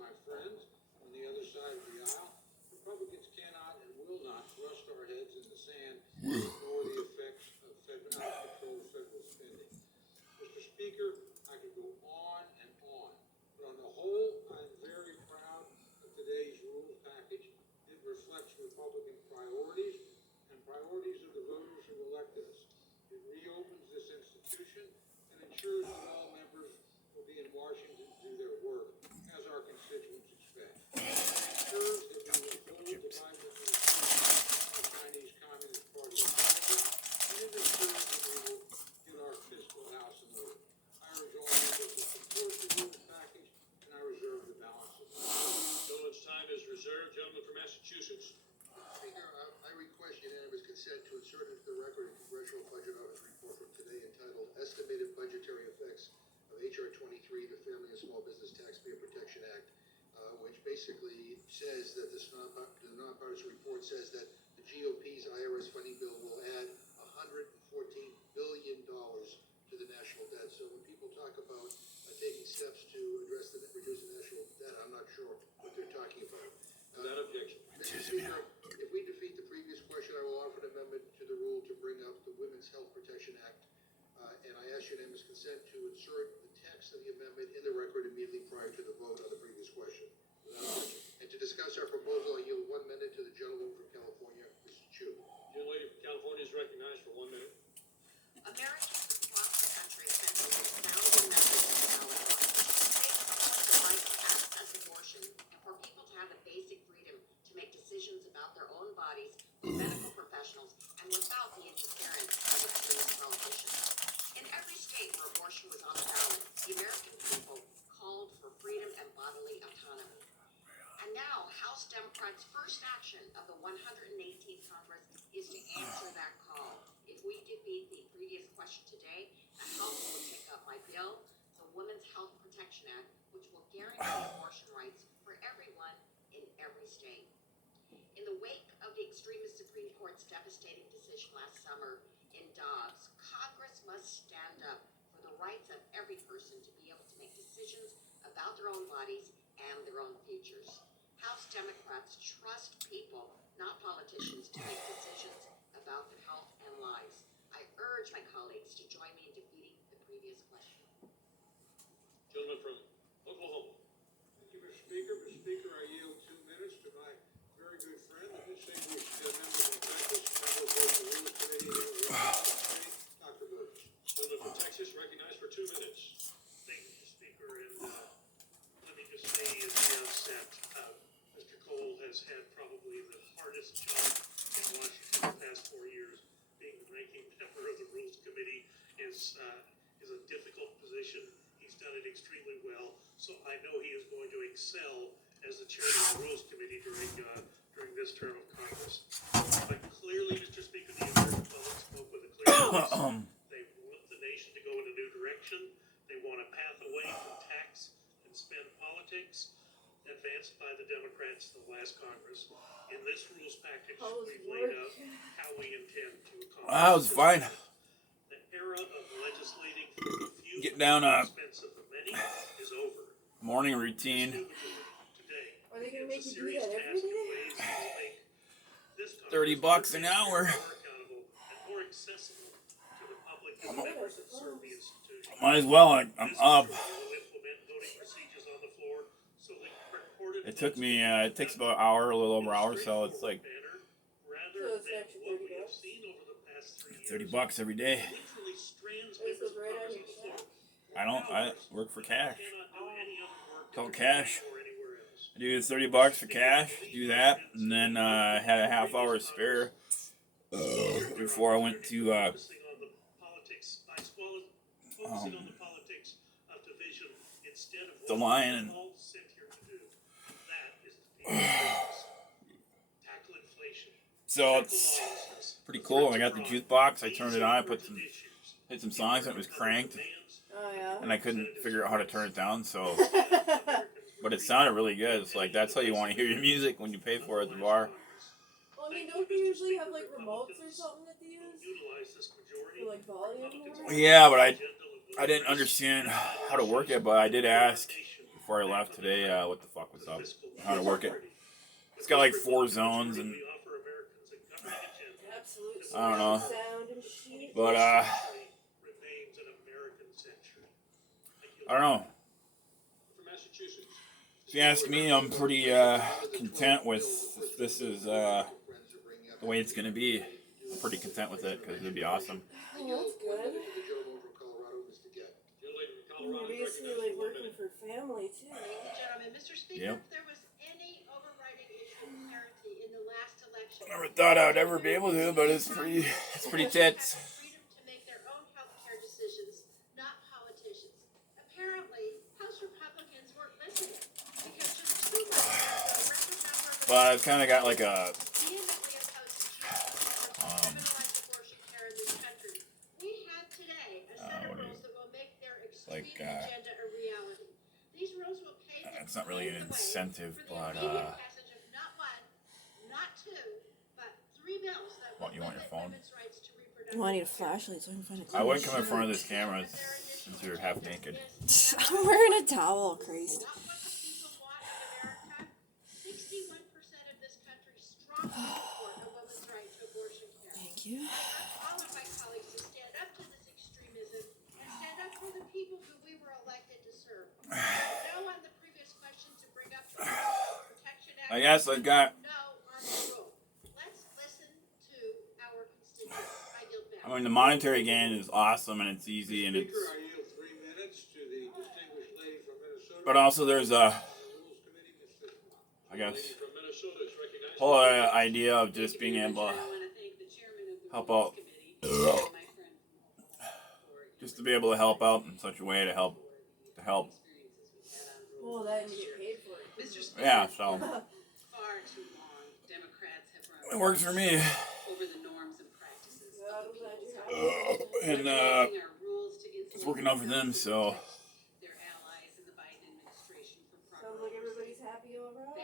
my friends on the other side of the aisle, Republicans cannot and will not thrust our heads in the sand and ignore the effects of out-of-control federal spending. Mr. Speaker, I could go on and on, but on the whole, I'm very proud of today's rules package. It reflects Republican priorities and priorities of the voters who elected us. It reopens this institution and ensures that all members will be in Washington to do their work, as our constituents expect. It ensures that we will hold the Biden administration the Chinese Communist Party accountable, and it ensures that we will get our fiscal house in order. I urge all members to support the rules package, and I reserve the balance of the time. Gentleman's time is reserved. Gentleman from Massachusetts. Speaker, I request unanimous consent to insert into the record a Congressional Budget Office report from today entitled Estimated Budgetary Effects of H.R. 23, the Family and Small Business Taxpayer Protection Act, which basically says that the nonpartisan report says that the GOP's IRS funding bill will add $114 billion to the national debt. So when people talk about taking steps to reduce the national debt, I'm not sure what they're talking about. Without objection. Mr. Speaker, if we defeat the previous question, I will offer an amendment to the rule to bring up the Women's Health Protection Act, and I ask unanimous consent to insert the text of the amendment in the record immediately prior to the vote on the previous question. Without objection. And to discuss our proposal, I yield 1 minute to the gentleman from California, Mr. Chu. The young lady from California is recognized for 1 minute. Americans across the country have been astounding messages about our the right to access abortion and for people to have the basic freedom to make decisions about their own bodies with medical professionals and without the interference of extremist politicians. In every state where abortion was on the ballot, the American people called for freedom and bodily autonomy. And now, House Democrats' first action of the 118th Congress is to answer that call. If we defeat the previous question today, the House will take up my bill, the Women's Health Protection Act, which will guarantee abortion rights for everyone in every state. In the wake of the extremist Supreme Court's devastating decision last summer in Dobbs, Congress must stand up for the rights of every person to be able to make decisions about their own bodies and their own futures. House Democrats trust people, not politicians, to make decisions about their health and lives. I urge my colleagues to join me in defeating the previous question. Gentleman from Oklahoma. Thank you, Mr. Speaker. Mr. Speaker, I yield 2 minutes to my very good friend, the distinguished member from Texas, member of both the Rules Committee and Dr. Burks. Gentleman from Texas recognized for 2 minutes. Thank you, Mr. Speaker, and let me just say at the outset, Mr. Cole has had probably the hardest job in Washington the past 4 years. Being the ranking member of the Rules Committee is a difficult position. He's done it extremely well, so I know he is going to excel as the chairman of the Rules Committee during this term of Congress. But clearly, Mr. Speaker, the American public spoke with a clear voice. They want the nation to go in a new direction. They want a path away from tax and spend politics advanced by the Democrats the last Congress. In this rules package, we've laid out how we intend to accomplish. That was fine. The era of legislating for the few Get down at the expense of the many is over. Morning routine. Today, Are they gonna make you do serious that task every of day? ways to make this $30 an hour. more accountable and more accessible to the public and the members that serve the institution. Might as well. I'm This up. measure will implement voting procedures on the floor so that recorded It took me. It takes about an hour, a little over an hour, so it's like rather So it's than actually what we $30? have seen over the past 3 years. $30 every day. Literally strands This members is right of on Congress your on the check. floor. I work for cash. Cannot do any other work It's all at the cash. or anywhere else. I do $30 for cash. Do that, and then I had a half hour spare before I went to Focusing on the politics of division instead of the what Lion. we're all sent here to do. That is the people's business. Tackle inflation. So it's pretty cool. I got the juice box. I turned it on. I hit some songs, and it was cranked, Oh yeah. and I couldn't figure out how to turn it down. So, but it sounded really good. It's like that's how you want to hear your music when you pay for it at the bar. Well, I mean, don't they usually have like remotes or something that they use Utilize this majority. for like volume or? Yeah, but I didn't understand how to work it. But I did ask before I left today what the fuck was up, fiscal how to work it. prosperity. It's got like 4 zones and We offer Americans a government agenda. Absolutely. I don't know. Sound and shit. But Remains an American century. I don't know. From Massachusetts. If you ask me, I'm pretty content with if this is the way it's gonna be. I'm pretty content with it because it'd be awesome. Oh, that's good. The gentleman from Colorado, Mr. Gett. Young lady from You're Colorado is basically recognized like for 1 working minute. for family too. Ladies and gentlemen, Mr. Speaker, Yep. if there was any overriding issue of parity in the last election. I never thought I'd ever be able to, but it's pretty tits. Freedom to make their own healthcare decisions, not politicians. Apparently, House Republicans weren't listening because just 2 months after a record number of But I've kind of got like a vehemently opposed to criminalize abortion care in this country. We have today a set of what rules that will make their extreme like, agenda a reality. These rules will pave it's not really an the way incentive, for the but immediate passage of not 1, not 2, but 3 bills that will What, you want your limit phone? women's rights to reproductive Oh, I need a health. flashlight so I can find it. I wouldn't come in front of this camera since you're half naked. I'm wearing a towel, Christ. Not what the people want in America. 61% of this country strongly support a woman's right to abortion care. Thank you. I urge all of my colleagues to stand up to this extremism and stand up for the people who we were elected to serve. No on the previous question to bring up the Protection Act. I guess I've got. No on the rule. Let's listen to our constituents. I yield back. I mean, the monetary gain is awesome and it's easy and it's. Speaker, I yield 3 minutes to the distinguished lady from Minnesota. But also, there's a. Rules Committee, Ms. Fishman. I guess. Lady from Minnesota is recognized. Whole idea of just being able to help out. Just to be able to help out in such a way to help. Well, that you get paid for it. Mr. Speaker, Yeah, so far too long, Democrats have run it works for me. over the norms and practices Yeah, of I'm the glad people's you're And Using our rules to it's insulate working out for them, so. their allies in the Biden administration from Sounds proper like everybody's happy overall.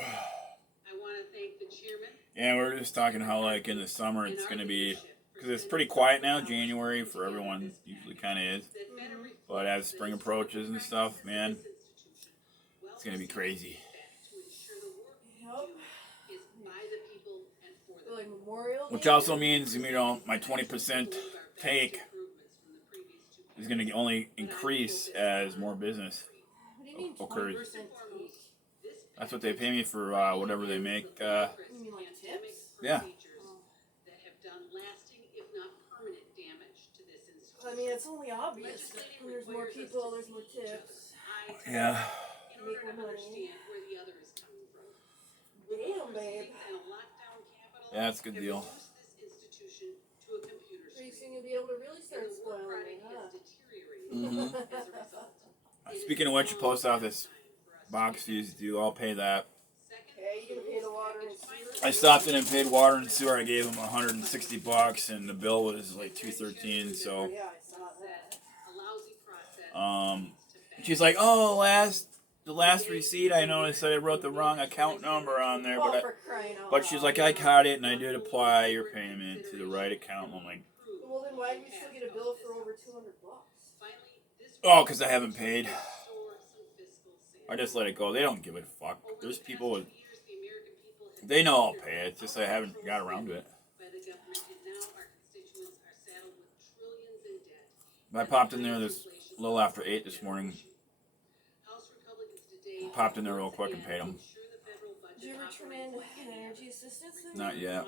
I want to thank the chairman. Yeah, we're just talking how like in the summer it's gonna be, because it's pretty quiet now. January for everyone usually kind of is, but as spring approaches and stuff, man, it's gonna be crazy. Yep. For like Memorial Day. Which also means, you know, my 20% take is gonna only increase as more business What do you mean occurs. 20% take? That's what they pay me for whatever they make. You mean like tips? Yeah. That have done lasting, if not permanent, damage to this institution. I mean, it's only obvious that when there's more people, there's more tips. Yeah. In order to understand where the other is coming from. Damn, babe. In a lockdown capital, Yeah, that's a good have deal. reduced this institution to a computer Pretty screen. soon you'll be able to really start And the work spoiling product it, huh? has deteriorated Mhm. as a result. Speaking of which, post office box fees due. I'll pay that. Okay, you gonna pay the water and sewer? I stopped in and paid water and sewer. I gave them $160, and the bill was like $213. So, Yeah, I saw that. A lousy process. she's like, "Oh, the last receipt, I noticed that I wrote the wrong account number on there, Oh, but for crying out but she's loud. like, I caught it, and I did apply your payment to the right account." I'm like, Well, then why did we still get a bill for over $200? "Oh, because I haven't paid. I just let it go. They don't give a fuck. There's people with, they know I'll pay it. It's just I haven't got around to it." I popped in there this a little after 8 this morning. Popped in there real quick and paid them. Did you ever turn in an energy assistance thing? Not yet.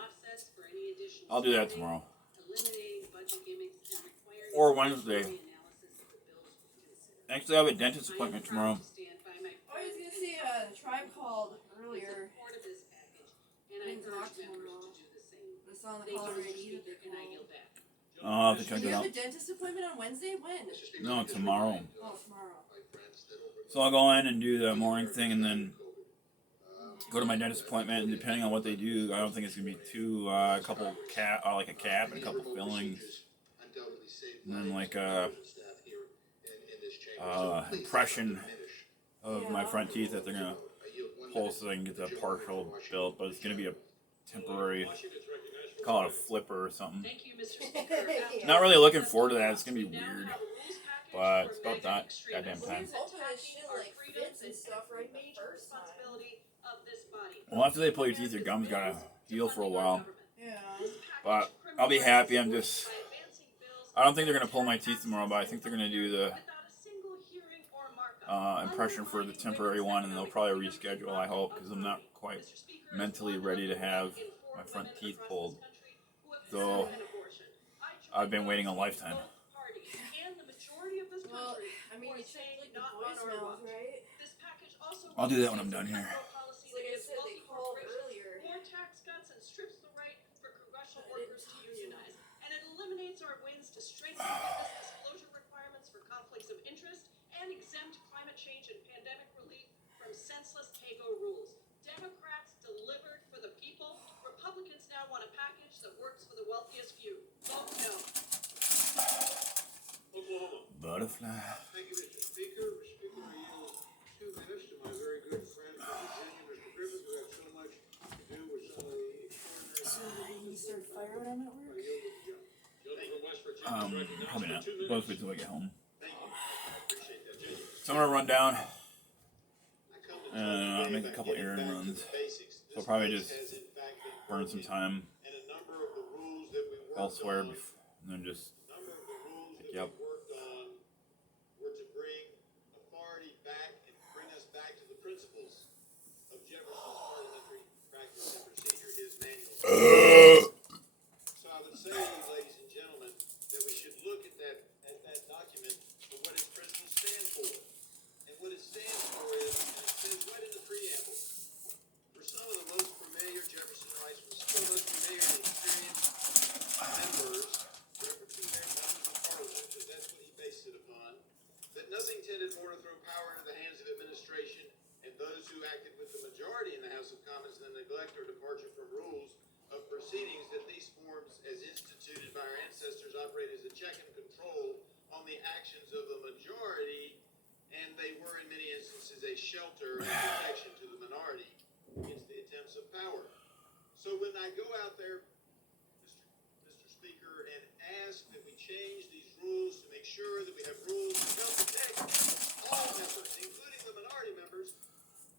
I'll do that tomorrow. Or Wednesday. Actually, I have a dentist appointment tomorrow. I was gonna say the tribe called earlier. I didn't talk to him though. I saw on the caller ID that they called. I'll have to check Do it you have out. a dentist appointment on Wednesday? When? No, tomorrow. Oh, tomorrow. So I'll go in and do the morning thing and then go to my dentist appointment. And depending on what they do, I don't think it's gonna be too. A couple like a cap and a couple fillings, and then like impression of my front teeth that they're gonna pull so I can get the partial built. But it's gonna be a temporary. Call it a flipper or something. Thank you, Mr. Speaker. Not really looking forward to that. It's gonna be weird. But it's about that goddamn time. Hoping this shit like fits and stuff right the first time. Well, after they pull your teeth, your gums gotta heal for a while. Yeah. But I'll be happy. I don't think they're gonna pull my teeth tomorrow, but I think they're gonna do the impression for the temporary one, and they'll probably reschedule. I hope, because I'm not quite mentally ready to have my front teeth pulled. Though I've been waiting a lifetime. Well, I mean, you check like the voicemails, right? I'll do that when I'm done here. Like I said, they called earlier. More tax cuts and strips the right for congressional workers to unionize. And it eliminates our wins to strengthen business disclosure requirements for conflicts of interest and exempt climate change and pandemic relief from senseless pay-go rules. Democrats delivered for the people. Republicans now want a package that works for the wealthiest few. Vote no. Oklahoma. Butterfly. Thank you, Mr. Speaker. Mr. Speaker, I yield 2 minutes to my very good friend from Virginia, Mr. Griffin, who has so much to do with some of the extraordinary. You started firing on that I work? yield to John. Gentleman from West Virginia is recognized Probably for not. 2 minutes. Both wait till I get home. Thank you. I appreciate that, Judge. So I'm gonna run down. I come to talk today Make a about couple getting errand back to runs. the basics. So This probably place just has in fact been burn some broken, time and a number of the rules that we worked elsewhere, on, and then just number of the rules that you up. we worked on were to bring authority back and bring us back to the principles of Jefferson's parliamentary practice and procedure, his manual. So I would say to you, ladies and gentlemen, that we should look at that document for what its principles stand for. And what it stands for is, and it says right in the preamble, for some of the most familiar, Jefferson writes, for some of the most familiar and experienced members, referencing their members of Parliament, because that's what he based it upon, that nothing tended more to throw power into the hands of administration and those who acted with the majority in the House of Commons than neglect or departure from rules of proceedings, that these forms, as instituted by our ancestors, operate as a check and control on the actions of the majority, and they were in many instances a shelter and protection to the minority against the attempts of power. So when I go out there, Mr. Speaker, and ask that we change these rules to make sure that we have rules to help protect all members, including the minority members,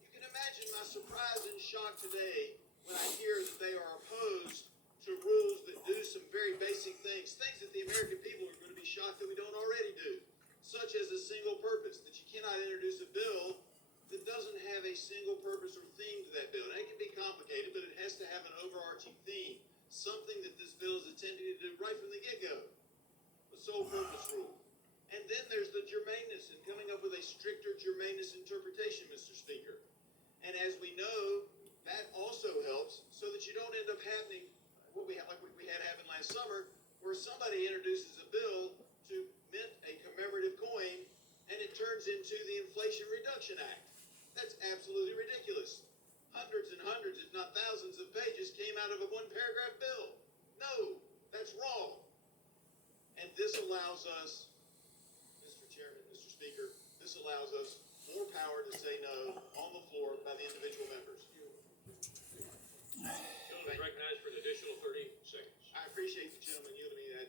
you can imagine my surprise and shock today when I hear that they are opposed to rules that do some very basic things that the American people are going to be shocked that we don't already do, such as a single purpose, that you cannot introduce a bill that doesn't have a single purpose or theme to that bill. And it can be complicated, but it has to have an overarching theme, something that this bill is intended to do right from the get-go, the sole purpose rule. And then there's the germaneness, and coming up with a stricter germaneness interpretation, Mr. Speaker. And as we know, that also helps so that you don't end up having what we had happen last summer, where somebody introduces a bill to mint a commemorative coin, and it turns into the Inflation Reduction Act. That's absolutely ridiculous. Hundreds and hundreds, if not thousands of pages came out of a one-paragraph bill. No, that's wrong. And this allows us, Mr. Chairman, Mr. Speaker, this allows us more power to say no on the floor by the individual members. Gentleman is recognized for an additional 30 seconds. I appreciate the gentleman yielding me that